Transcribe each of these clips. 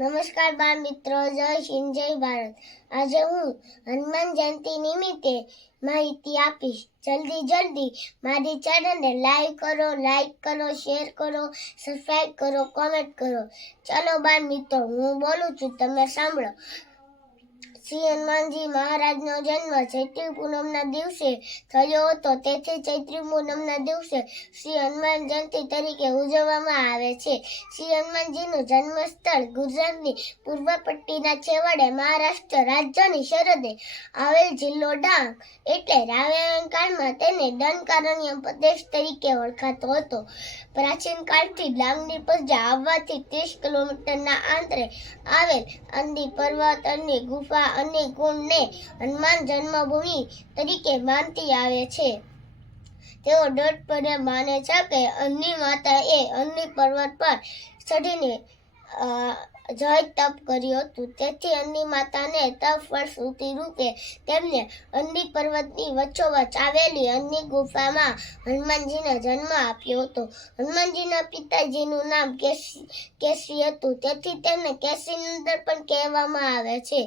નમસ્કાર બાળ મિત્રો, જય હિન્દ, જય ભારત. આજે હું હનુમાન જયંતિ નિમિત્તે માહિતી આપીશ. જલ્દી જલ્દી મારી ચેનલને લાઈક કરો લાઈક કરો શેર કરો સબસ્ક્રાઈબ કરો કોમેન્ટ કરો. ચાલો બાળ મિત્રો, હું બોલું છું, તમે સાંભળો. શ્રી હનુમાનજી મહારાજનો જન્મ ચૈત્રી પૂનમના દિવસે થયો હતો. તેથી ચૈત્રી પૂનમના દિવસે શ્રી હનુમાન જયંતિ તરીકે ઉજવવામાં આવે છે. શ્રી હનુમાનજીનું જન્મસ્થળ ગુજરાતની પૂર્વ પટ્ટીના છેવાડે મહારાષ્ટ્ર રાજ્યની સરહદે આવેલ જિલ્લો ડાંગ એટલે રામાયણ કાળમાં તેને દંડકારણ્ય પ્રદેશ તરીકે ઓળખાતો હતો. પ્રાચીન કાળથી ડાંગની પ્રજા આવવાથી ત્રીસ કિલોમીટરના આંતરે આવેલ અંદી પર્વત અને ગુફા અને કુંડને હનુમાન જન્મભૂમિ તરીકે માનતી આવે છે. તેઓ દૃઢપણે માને છે કે અન્ની માતા એ અન્ની પર્વત પર ચડીને જય તપ કર્યું હતું. તેથી અન્ની માતાને તપ ફળ સ્તુતિ રૂપે તેમને અન્ની પર્વતની વચ્ચોવચ્ચ આવેલી અન્ની ગુફામાં હનુમાનજીને જન્મ આપ્યો હતો. હનુમાનજીના પિતાજીનું નામ કેસરી કેસરી હતું. તેથી તેમને કેસરીનંદન પણ કહેવામાં આવે છે.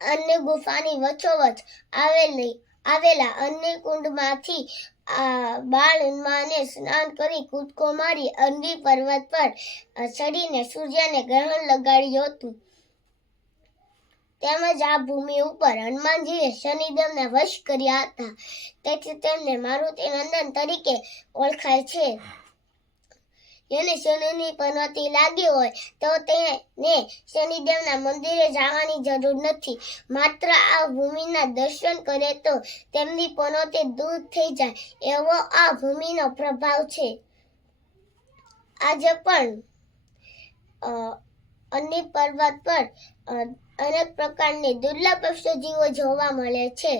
અન્ય ગુફાની વચ્ચોવચ આવેલી, આવેલા અન્ય કુંડમાંથી, આ બાળ હનુમાને સ્નાન કરી કૂદકો મારી અંડી પર્વત પર ચડીને સૂર્યને ગ્રહણ લગાડ્યું હતું. તેમજ આ ભૂમિ ઉપર હનુમાનજીએ શનિદેવને વશ કર્યા હતા. તેથી તેમને મારુતિ નંદન તરીકે ઓળખાય છે. જેને શનિની પનોતી લાગી હોય, તો તેને શનિદેવના મંદિરે જવાની જરૂર નથી. માત્ર આ ભૂમિના દર્શન કરે તો તેમની પનોતી દૂર થઈ જાય, એવો આ ભૂમિનો પ્રભાવ છે. આજે પણ અન્ય પર્વત પર અનેક પ્રકારની દુર્લભ જીવો જોવા મળે છે.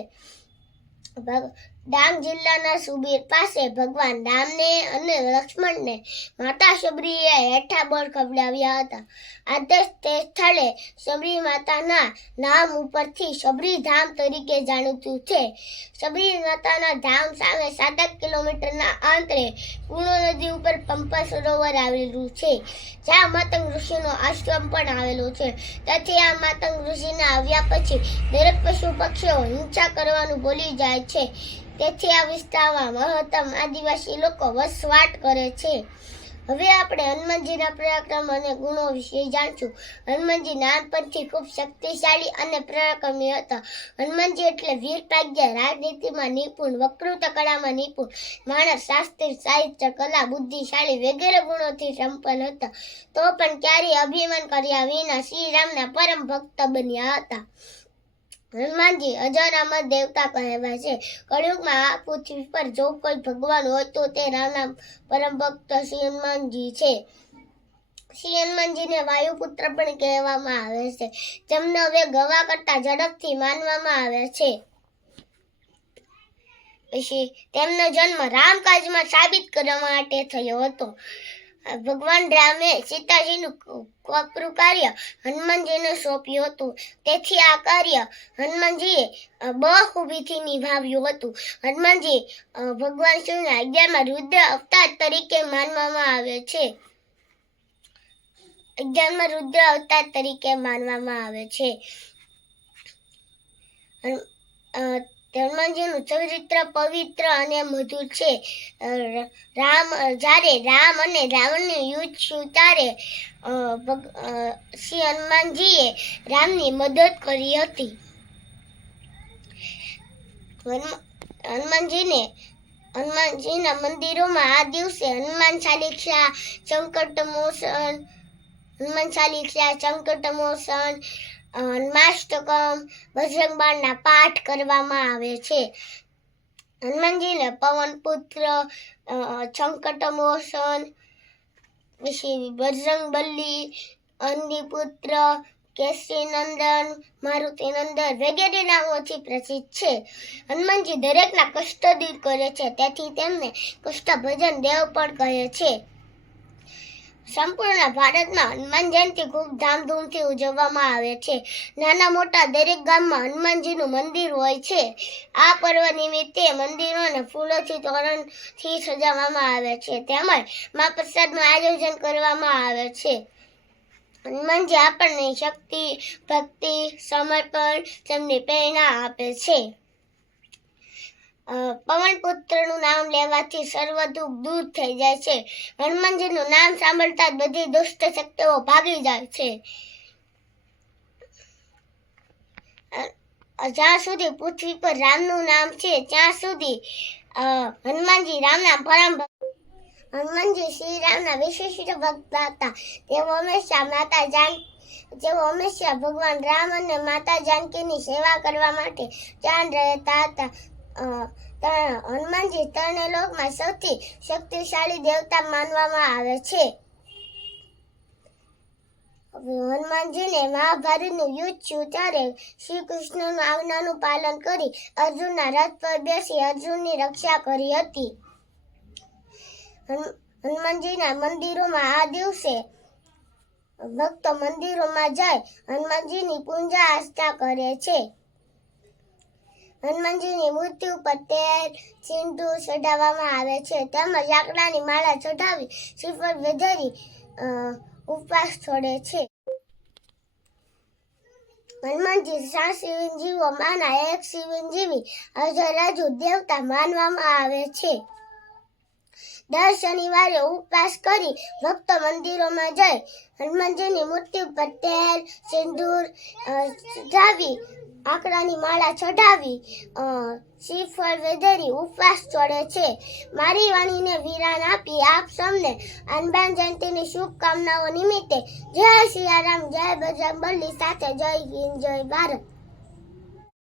ડાંગ જિલ્લાના સુબીર પાસે ભગવાન રામને અને લક્ષ્મણને માતા શબરીએ હેઠા બળ ખવડાવ્યા હતા. આદર્શ તે સ્થળે શબરી માતાના નામ ઉપરથી શબરી ધામ તરીકે જાણીતું છે. શબરી માતાના ધામ સામે સાત કિલોમીટરના અંતરે પૂર્ણ નદી ઉપર પંપા સરોવર આવેલું છે, જ્યાં માતંગ ઋષિનો આશ્રમ પણ આવેલો છે. તેથી આ માતંગ ઋષિના આવ્યા પછી દરેક પશુ પક્ષીઓ હિંસા કરવાનું ભૂલી જાય છે. તેથી આ વિસ્તારમાં મહત્તમ આદિવાસી લોકો વસવાટ કરે છે. હવે આપણે હનુમાનજીના પરાક્રમ અને ગુણો વિશે જાણશું. હનુમાનજી નાનપણથી ખૂબ શક્તિશાળી અને પરાક્રમી હતા. હનુમાનજી એટલે વીર પ્રાજ્ઞ રાજનીતિમાં નિપુણ, વક્તૃત્વ કળામાં નિપુણ, માણસ શાસ્ત્રી સાહિત્ય, કલા, બુદ્ધિશાળી વગેરે ગુણોથી સંપન્ન હતા. તો પણ ક્યારેય અભિમાન કર્યા વિના શ્રીરામના પરમ ભક્ત બન્યા હતા. હનુમાનજી અજરામર દેવતા કહેવાય છે. કળિયુગમાં આ પૃથ્વી પર જો કોઈ ભગવાન હોય તો તે રામના પરમ ભક્ત શ્રી હનુમાનજી છે. શ્રી હનુમાનજીને વાયુપુત્ર પણ કહેવામાં આવે છે. જેમને હવે ગવા કરતા ઝડપથી માનવામાં આવે છે. પછી તેમનો જન્મ રામકાજમાં સાબિત કરવા માટે થયો હતો. ભગવાન રામે સીતાજીનું કપરું કાર્ય હનુમાનજીને સોંપ્યું હતું. તેથી આ કાર્ય હનુમાનજીએ બહુબીથી નિભાવ્યું હતું. હનુમાનજી ભગવાન શિવના અગિયારમાં રુદ્ર અવતાર તરીકે માનવામાં આવે છે. અગિયારમાં રુદ્ર અવતાર તરીકે માનવામાં આવે છે. હનુમાનજીનું ચરિત્ર પવિત્ર અને મધુર છે. રામ જ્યારે રામ અને રાવણનું યુદ્ધ અ, શ્રી હનુમાનજીએ રામની મદદ કરી હતી. હનુમાનજીને હનુમાનજીના મંદિરોમાં આ દિવસે હનુમાન ચાલીસા સંકટ મોસન હનુમાન ચાલીસા સંકટ મોચન હનુમાષ્ટકમ બજરંગ બાણના પાઠ કરવામાં આવે છે. હનુમાનજીને પવન પુત્ર સંકટ મોચન પછી બજરંગ બલી અંદીપુત્ર કેસરી નંદન, મારુતિ નંદન વગેરે નામોથી પ્રસિદ્ધ છે. હનુમાનજી દરેકના કષ્ટ દૂર કરે છે. તેથી તેમને કષ્ટભજન દેવ પણ કહે છે. સંપૂર્ણ ભારતમાં હનુમાન જયંતિ ખૂબ ધામધૂમથી ઉજવવામાં આવે છે. નાના મોટા દરેક ગામમાં હનુમાનજીનું મંદિર હોય છે. આ પર્વ નિમિત્તે મંદિરોને ફૂલોથી તોરણથી સજાવવામાં આવે છે. તેમજ મહાપ્રસાદનું આયોજન કરવામાં આવે છે. હનુમાનજી આપણને શક્તિ, ભક્તિ, સમર્પણ તેમની પ્રેરણા આપે છે. પવનપુત્રનું નામ લેવાથી સર્વ દુઃખ દૂર થઈ જાય છે. હનુમાનજીનું નામ સાંભળતા જ બધી દુષ્ટ શક્તિઓ ભાગી જાય છે. જ્યાં સુધી પૃથ્વી પર રામનું નામ છે, ત્યાં સુધી હનુમાનજી રામના પરમ હનુમાનજી શ્રી રામના વિશિષ્ટ ભક્ત હતા. તેઓ હંમેશા માતા જાન જેઓ હંમેશા ભગવાન રામ અને માતા જાનકીની સેવા કરવા માટે જાણ રહેતા હતા. ત્રણ- હનુમાનજી ત્રણે લોકમાં સૌથી શક્તિશાળી દેવતા માનવામાં આવે છે. હનુમાનજીને મહાભારતનું યુદ્ધ થયું ત્યારે શ્રી કૃષ્ણનું આજ્ઞાનું પાલન કરી અર્જુનના રથ પર બેસી અર્જુનની રક્ષા કરી હતી. હનુમાનજીના મંદિરોમાં આ દિવસે ભક્તો મંદિરોમાં જાય હનુમાનજીની પૂજા આસ્થા કરે છે. હનુમાનજીની મૂર્તિ ઉપર તેલ સિંદૂર ચઢાવવામાં આવે છે. તેમજ લાકડાની માળા ચઢાવી શ્રીફળ વધેરી ઉપવાસ છોડે છે. હનુમાનજી સાત શિવજીવો માના એક શિવજીવી અજરાજુ દેવતા માનવામાં આવે છે. દર શનિવારે ઉપવાસ કરી ભક્તો મંદિરોમાં જઈ હનુમાનજીની મૂર્તિ ઉપર તેલ, સિંદૂર ચઢાવી આંકડાની માળા ચઢાવી શ્રીફળ વેધરી ઉપવાસ છોડે છે. મારી વાણીને વિરાન આપી આપ સૌને હનુમાન જયંતિની શુભકામનાઓ નિમિત્તે જય સિયારામ જય બજરંગબલી સાથે જય હિન્દ, જય ભારત.